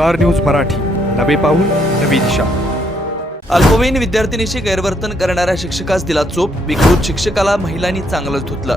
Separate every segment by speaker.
Speaker 1: Star news Marathi. नवे पाऊल नवी दिशा.
Speaker 2: अल्पवयीन विद्यार्थिनीशी गैरवर्तन करणाऱ्या शिक्षकास दिला चोप विकृत शिक्षकाला महिलांनी चांगलंच धुतलं.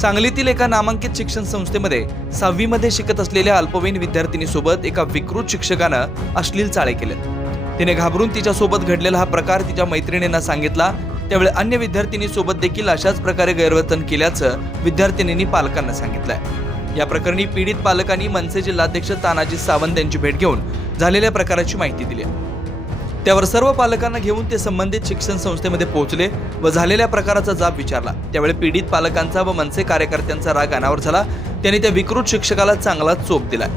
Speaker 2: सांगलीतील एका नामांकित शिक्षण संस्थेमध्ये सहावीमध्ये शिकत असलेल्या अल्पवयीन विद्यार्थिनीसोबत एका विकृत शिक्षकानं अश्लील चाळे केले. तिने घाबरून तिच्यासोबत घडलेला हा प्रकार तिच्या मैत्रिणींना सांगितला. त्यावेळी अन्य विद्यार्थिनीसोबत देखील अशाच प्रकारे गैरवर्तन केल्याचं विद्यार्थिनींनी पालकांना सांगितलंय. या प्रकरणी पीडित पालकांनी मनसे जिल्हाध्यक्ष तानाजी सावंत यांची भेट घेऊन झालेल्या प्रकाराची माहिती दिली त्यावर सर्व पालकांना घेऊन ते संबंधित शिक्षण संस्थेमध्ये पोहोचले व झालेल्या प्रकाराचा जाब विचारला. त्यावेळी पीडित पालकांचा व मनसे कार्यकर्त्यांचा राग अनावर झाला. त्यांनी त्या विकृत शिक्षकाला चांगला चोप दिलाय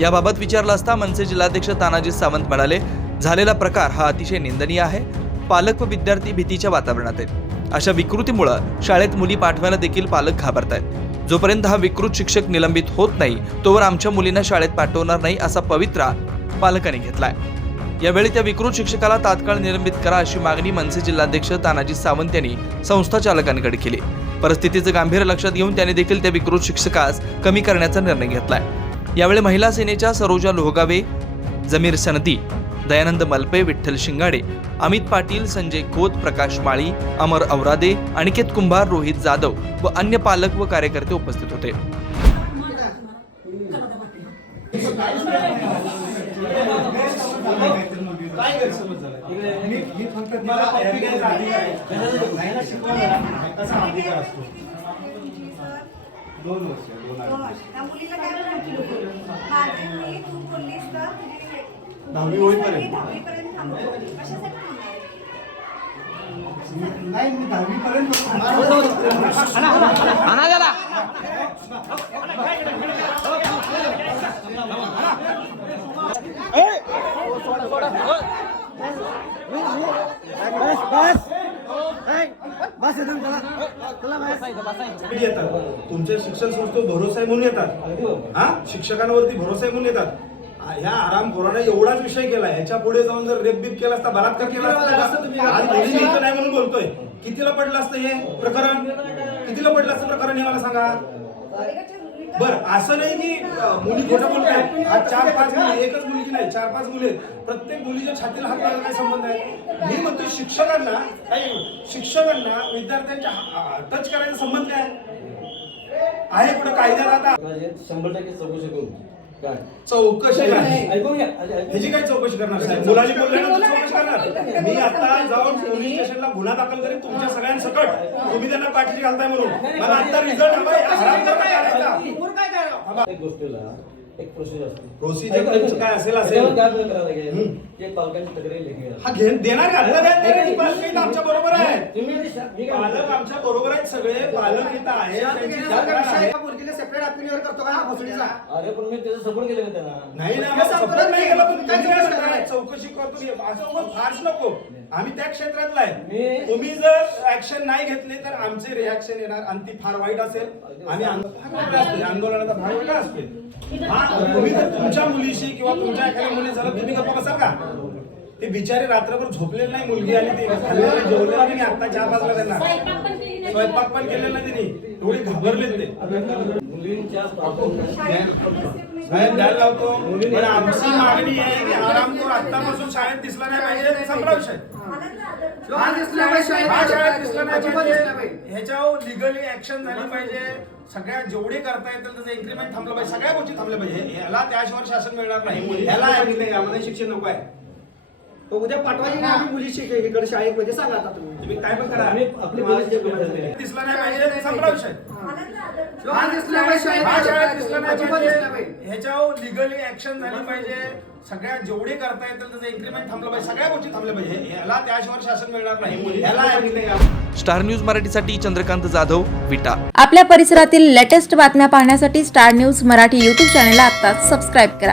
Speaker 2: याबाबत विचारलं असता मनसे जिल्हाध्यक्ष तानाजी सावंत म्हणाले झालेला प्रकार हा अतिशय निंदनीय आहे. पालक व विद्यार्थी भीतीच्या वातावरणात आहेत. अशा विकृतीमुळं शाळेत मुली पाठवायला देखील पालक घाबरत आहेत जोपर्यंत हा विकृत शिक्षक निलंबित होत नाही तोवर आमच्या मुलींना शाळेत पाठवणार नाही असा पवित्रा पालकांनी घेतलाय. यावेळी त्या विकृत शिक्षकाला तात्काळ निलंबित करा अशी मागणी मनसे जिल्हाध्यक्ष तानाजी सावंत यांनी संस्था चालकांकडे केली. परिस्थितीचं गांभीर्य लक्षात घेऊन त्यांनी देखील त्या विकृत शिक्षकास कमी करण्याचा निर्णय घेतलाय. यावेळी महिला सेनेच्या सरोजा लोहगावे जमीर सनदी दयानंद मलपे विठ्ठल शिंगाडे अमित पाटील संजय खोत प्रकाश माळी अमर औरादे अनिकेत कुंभार रोहित जाधव व अन्य पालक व कार्यकर्ते उपस्थित होते.
Speaker 3: काय गैरसमज झाला मी मी फक्त तिला ऐकायचा अधिकार आहे शिकवला ना. कसा अधिकार असतो. दोन वर्ष दोन अडीच वर्ष.
Speaker 4: त्या मुलीला काय म्हटलं माझी मुली तू बोललीस तर तुझी
Speaker 3: दहावी होईपर्यंत.
Speaker 4: दहावीपर्यंत थांबव कशासाठी थांबणार?
Speaker 3: मी- नाही मी दहावी पर्यंत येतात तुमच्या शिक्षण संस्थेवर भरोसा आहे म्हणून येतात. हा? शिक्षकांवरती भरोसा आहे म्हणून येतात. ह्या आराम कोरोना एवढाच विषय केला ह्याच्या पुढे जाऊन जर रेप बीप केला असता बलात्कार केला असता आज नाही म्हणून बोलतोय. कितीला पडलं असतं हे प्रकरण? कितीला पडलं असतं प्रकरण हे मला सांगा. बर असं नाही की मुली खोटं बोलतायत. आज चार पाच मुली एकच मुलगी नाही चार पाच मुली आहेत. प्रत्येक मुलीच्या छातीला हात लावायला काय संबंध आहे? मी म्हणतो शिक्षकांना काही शिक्षकांना विद्यार्थ्यांच्या टच करायचा संबंध काय? आहे कुठं? कायद्यात आता?
Speaker 5: शंभर टक्के चौकशी करू काय?
Speaker 3: चौकशी काय
Speaker 5: ऐकून घ्या. अच्छा, ऐकून
Speaker 3: ह्याची काय चौकशी करणार? साहेब? मुलाची बोलल्यानंतर चौकशी करणार. मी आता जाऊन पोलीस स्टेशनला गुन्हा दाखल करीन तुमच्या सगळ्यांसकट तुम्ही त्यांना पाठीशी घालताय म्हणून. मला आता रिझल्ट हवाय. आराम करायचा
Speaker 5: घ्या. एक गोष्टीला एक प्रोसिजर असते.
Speaker 3: Procedure
Speaker 5: ऐकून- ऐकून-
Speaker 3: काय असेल, असेल.
Speaker 5: काय आपल्याला करावं लागेल?
Speaker 3: हम्म.
Speaker 5: एक पालकांची तक्रारी घ्या.
Speaker 3: हा घेऊन देणार का आता नाही देण्याची पालक आमच्या बरोबर आहे.
Speaker 5: तुम्ही मी काय
Speaker 3: पालक? आमच्या बरोबर आहेत सगळे. पालक इथं आहे त्यांची तक्रार आहे.
Speaker 5: अरे पण मी त्याचा सपोर्ट केलं ना त्यांना
Speaker 3: नाही ना मग support नाही केला? पण तुम्ही काय म्हणताय? चौकशी करतो मी. असं फार्स नको. आम्ही त्या क्षेत्रातला आहे.
Speaker 5: मी-
Speaker 3: तुम्ही जर ऍक्शन नाही घेतली तर आमचे रिॲक्शन येणार. आणि ती फार वाईट असेल. आम्ही असते. आंदोलनाचा भाग वेगळा असते हा तुम्ही जर तुमच्या मुलीशी किंवा तुमच्या एखाद्या मुली झालं तुम्ही गप्पा बसाल का? ते बिचारे रात्रभर झोपलेले नाही मुलगी आली ते. खाल्लेलं जेवलेलं नाही आता चार वाजला त्यांना. स्वयंपाक पण केलेला नाही त्यांनी. एवढे घाबरलेत ते. साहेब द्यायला लावतो. पण आमची मागणी आहे की आरामखोर आतापासून शाळेत दिसला नाही पाहिजे. संपला विषय. हा दिसला पाहिजे हा शाळेत. दिसला नाही पाहिजे. ह्याच्यावर लिगली ऍक्शन झाली पाहिजे. सगळ्या जेवढे करता येतील त्याचं इन्क्रीमेंट थांबलं पाहिजे. सगळ्या गोष्टी थांबल्या पाहिजे. ह्याला त्याशिवाय शासन मिळणार नाही. आम्हाला शिक्षण नको आहे.
Speaker 6: उद्या पाठवायची नाही आम्ही मुली शिक इकडे शाळेमध्ये सांगा आता तुम्ही.
Speaker 3: तुम्ही काय पण करा.
Speaker 5: आम्ही आपली आहे.
Speaker 3: दिसला नाही पाहिजे संपला विषय.
Speaker 4: आनंद आदर
Speaker 3: हा दिसला पाहिजे हा शाळेत दिसला नाही
Speaker 6: अजिबात दिसला
Speaker 3: पाहिजे.
Speaker 6: पाहिजे.
Speaker 3: ह्याच्यावर लिगली ऍक्शन झाली पाहिजे. सगळ्या जेवढे करता येतील त्याचं इन्क्रीमेंट थांबलं पाहिजे. सगळ्या गोष्टी थांबल्या पाहिजे. हे- ह्याला त्याशिवाय शासन मिळणार नाही. ह्याला
Speaker 2: स्टार न्यूज मराठीसाठी चंद्रकांत जाधव विटा.
Speaker 7: आपल्या परिसरातील लेटेस्ट बातम्या पाहण्यासाठी स्टार न्यूज मराठी यूट्यूब चॅनलला आत्ताच सबस्क्राईब करा.